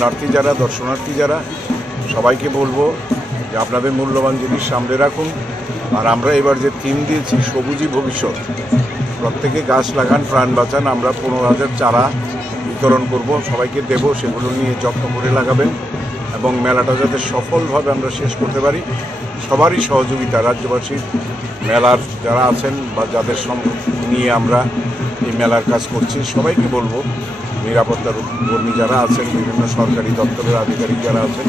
পুণ্যার্থী যারা, দর্শনার্থী যারা, সবাইকে বলবো যে আপনাদের মূল্যবান জিনিস সামনে রাখুন। আর আমরা এবার যে থিম দিয়েছি সবুজই ভবিষ্যৎ, প্রত্যেকে গাছ লাগান, প্রাণ বাঁচান। আমরা 15,000 চারা বিতরণ করব, সবাইকে দেব, সেগুলো নিয়ে যত্ন করে লাগাবেন এবং মেলাটা যাতে সফলভাবে আমরা শেষ করতে পারি। সবারই সহযোগিতা, রাজ্যবাসীর, মেলার যারা আছেন বা যাদের সঙ্গে নিয়ে আমরা এই মেলার কাজ করছি, সবাইকে বলবো, নিরাপত্তার কর্মী যারা আছেন, বিভিন্ন সরকারি দপ্তরের আধিকারিক যারা আছেন,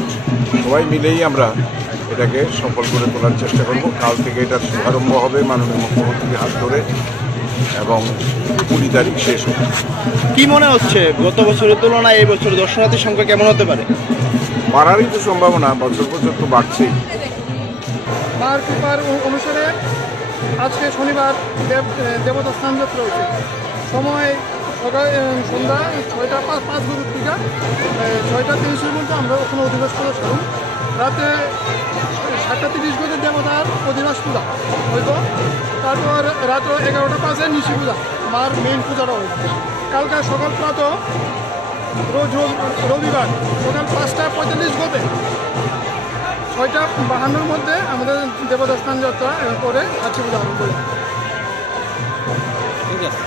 সবাই মিলেই আমরা এটাকে সফল করে তোলার চেষ্টা করব। কাল থেকে এটার শুভারম্ভ হবে মাননীয় মুখ্যমন্ত্রীর হাত ধরে এবং 20 তারিখ শেষ হবে। কি মনে হচ্ছে গত বছরের তুলনায় এই বছর দর্শনার্থীর সংখ্যা কেমন হতে পারে? বাড়ারই তো সম্ভাবনা, বছর বছর তো বাড়ছেই। মার কৃপার অনুসারে আজকে শনিবার দেবতা স্নান যাত্রা হচ্ছে। সময় সকাল সন্ধ্যা 6:05 থেকে 6:30 পর্যন্ত আমরা ওখানে অধিবাস প্রদর্শন। রাতে 7:30 দেবতার অধিবাস পূজা হইত। তারপর রাত 11:05 নিশি পূজা, মার মেইন পূজাটা হইত। কালকে সকাল প্রাত রোজ রবিবার সকাল 5:45 6:52 মধ্যে আমাদের দেবতা স্থান যাত্রা করে কাছে পূজা আরম্ভ করি। ঠিক আছে।